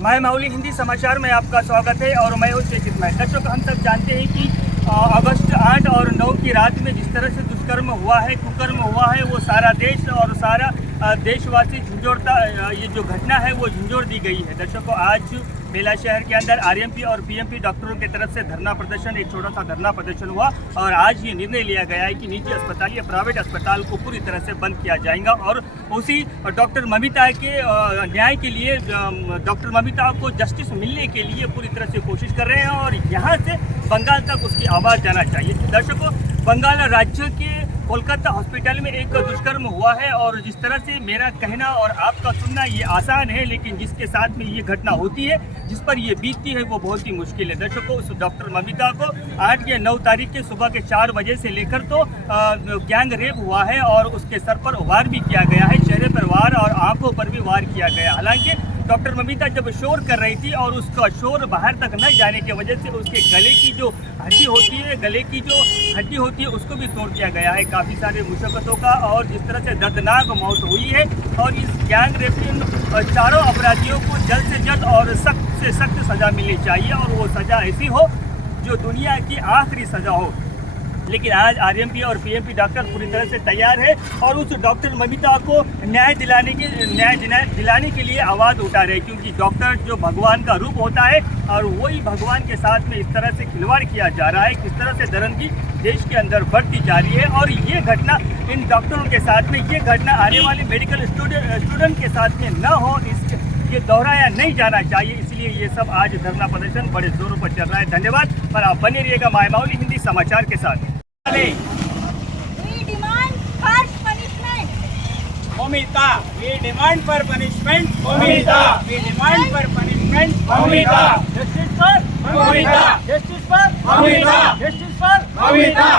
My Mauli Hindi समाचार में आपका स्वागत है और मैं हूं शेख इस्माइल। दर्शक, हम सब जानते हैं कि अगस्त 8 और 9 की रात में जिस तरह से दुष्कर्म हुआ है, कुकर्म हुआ है, वो सारा देश और सारा देशवासी झंझोड़ता, ये जो घटना है वो झंझोड़ दी गई है। दर्शकों, आज बेला शहर के अंदर आरएमपी और पीएमपी डॉक्टरों की तरफ से धरना प्रदर्शन, एक छोटा सा धरना प्रदर्शन हुआ और आज ये निर्णय लिया गया है कि निजी अस्पताल या प्राइवेट अस्पताल को पूरी तरह से बंद किया जाएगा और उसी डॉक्टर ममिता के न्याय के लिए, डॉक्टर ममिता को जस्टिस मिलने के लिए पूरी तरह से कोशिश कर रहे हैं और यहाँ से बंगाल तक उसकी आवाज़ जाना चाहिए। दर्शकों, बंगाल राज्य के कोलकाता हॉस्पिटल में एक दुष्कर्म हुआ है और जिस तरह से मेरा कहना और आपका सुनना ये आसान है, लेकिन जिसके साथ में ये घटना होती है, जिस पर ये बीतती है, वो बहुत ही मुश्किल है। दर्शकों, उस डॉक्टर ममिता को 8 या 9 तारीख के सुबह के 4 बजे से लेकर तो गैंग रेप हुआ है और उसके सर पर वार भी किया गया है, चेहरे पर वार और आंखों पर भी वार किया गया। हालांकि डॉक्टर ममिता जब शोर कर रही थी और उसका शोर बाहर तक न जाने की वजह से उसके गले की जो हड्डी होती है, गले की जो हड्डी होती है, उसको भी तोड़ दिया गया है काफ़ी सारे मुशक्क़तों का। और जिस तरह से दर्दनाक मौत हुई है और इस गैंग रेप में चारों अपराधियों को जल्द से जल्द और सख्त से सख्त सज़ा मिलनी चाहिए और वो सज़ा ऐसी हो जो दुनिया की आखिरी सज़ा हो। लेकिन आज आरएमपी और पीएमपी डॉक्टर पूरी तरह से तैयार है और उस डॉक्टर ममिता को न्याय दिलाने के लिए आवाज़ उठा रहे हैं, क्योंकि डॉक्टर जो भगवान का रूप होता है और वही भगवान के साथ में इस तरह से खिलवाड़ किया जा रहा है, किस तरह से दरंगी देश के अंदर बढ़ती जा रही है। और ये घटना इन डॉक्टरों के साथ में, ये घटना आने वाले मेडिकल स्टूडेंट के साथ में न हो, ये दोहराया नहीं जाना चाहिए। इसलिए ये सब आज धरना प्रदर्शन बड़े जोरों पर चल रहा है। धन्यवाद, पर आप बने रहिएगा माय माउली हिंदी समाचार के साथ। We demand harsh punishment. Momita, we demand for punishment. Momita, we demand for punishment. Momita, justice for Momita, justice for Momita, justice for Momita.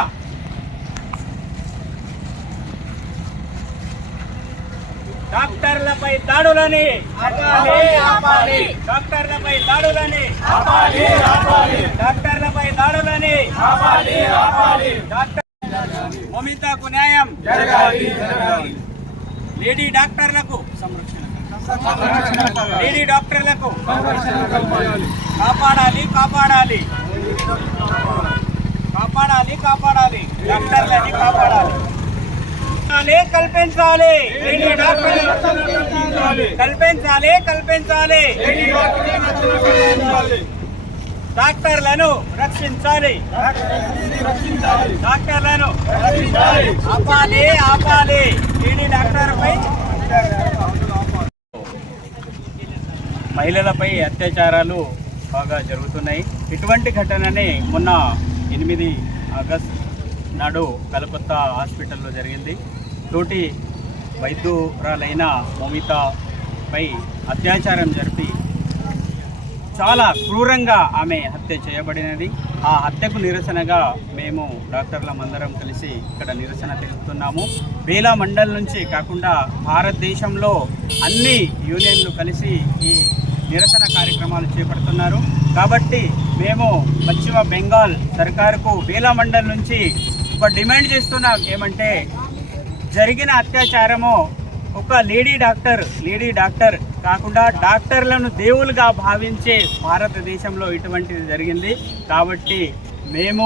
డాక్టర్లపై దాడులని ఆపాలి, డాక్టర్లపై దాడులని ఆపాలి, డాక్టర్లపై దాడులని ఆపాలి, డాక్టర్ మమితాకు న్యాయం జరగాలి, లేడీ డాక్టర్లకు సంరక్షణ, లేడీ డాక్టర్లకు కాపాడాలి, కాపాడాలి, కాపాడాలి, కాపాడాలి, డాక్టర్లని కాపాడాలి, కల్పించాలి, కల్పించాలి, కల్పించాలి, డాక్టర్లను రక్షించాలి, డాక్టర్లను ఆపాలి, ఆపాలి, లేడీ డాక్టర్పై మహిళలపై అత్యాచారాలు బాగా జరుగుతున్నాయి. ఇటువంటి ఘటననే మొన్న 8 ఆగస్టు నాడు కలకత్తా హాస్పిటల్లో జరిగింది. తోటి వైద్యురాలైన మమితాపై అత్యాచారం జరిపి చాలా క్రూరంగా ఆమె హత్య చేయబడినది. ఆ హత్యకు నిరసనగా మేము డాక్టర్లమందరం కలిసి ఇక్కడ నిరసన తెలుపుతున్నాము. బేలా మండల్ నుంచి కాకుండా భారతదేశంలో అన్ని యూనియన్లు కలిసి ఈ నిరసన కార్యక్రమాలు చేపడుతున్నారు. కాబట్టి మేము పశ్చిమ బెంగాల్ సర్కారుకు బేలా మండల్ నుంచి ఒక డిమాండ్ చేస్తున్నాం. ఏమంటే, జరిగిన అత్యాచారము ఒక లేడీ డాక్టర్ కాకుండా డాక్టర్లను దేవులుగా భావించే భారతదేశంలో ఇటువంటిది జరిగింది. కాబట్టి మేము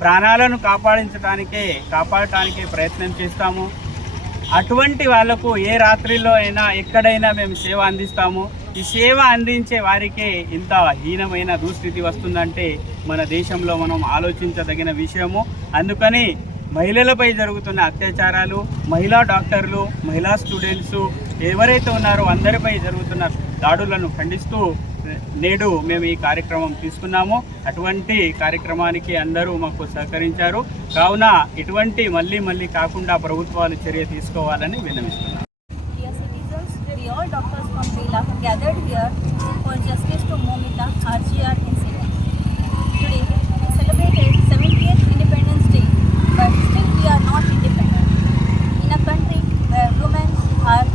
ప్రాణాలను కాపాడటానికే ప్రయత్నం చేస్తాము. అటువంటి వాళ్లకు ఏ రాత్రిలో అయినా ఎక్కడైనా మేము సేవ అందిస్తాము. ఈ సేవ అందించే వారికే ఇంత హీనమైన దుస్థితి వస్తుందంటే మన దేశంలో మనం ఆలోచించదగిన విషయము. అందుకని మహిళలపై జరుగుతున్న అత్యాచారాలు, మహిళా డాక్టర్లు, మహిళా స్టూడెంట్స్ ఎవరైతే ఉన్నారో అందరిపై జరుగుతున్న దాడులను ఖండిస్తూ నేడు మేము ఈ కార్యక్రమం తీసుకున్నాము. అటువంటి కార్యక్రమానికి అందరూ మాకు సహకరించారు. కావున ఇటువంటి మళ్ళీ కాకుండా ప్రభుత్వాలు చర్య తీసుకోవాలని విన్నవిస్తున్నాం. All doctors from Bela gathered here for justice to Momita RGR incident. Today we celebrated 70th Independence Day, but still we are not independent. In a country where women are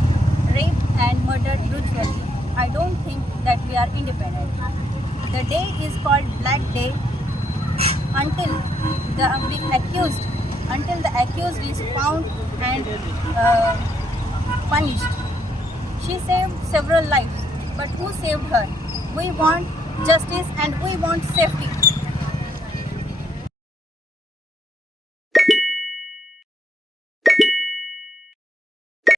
raped and murdered brutally, I don't think that we are independent. The day is called Black Day until the accused is found and punished. She saved several lives, but who saved her? we want justice and we want safety.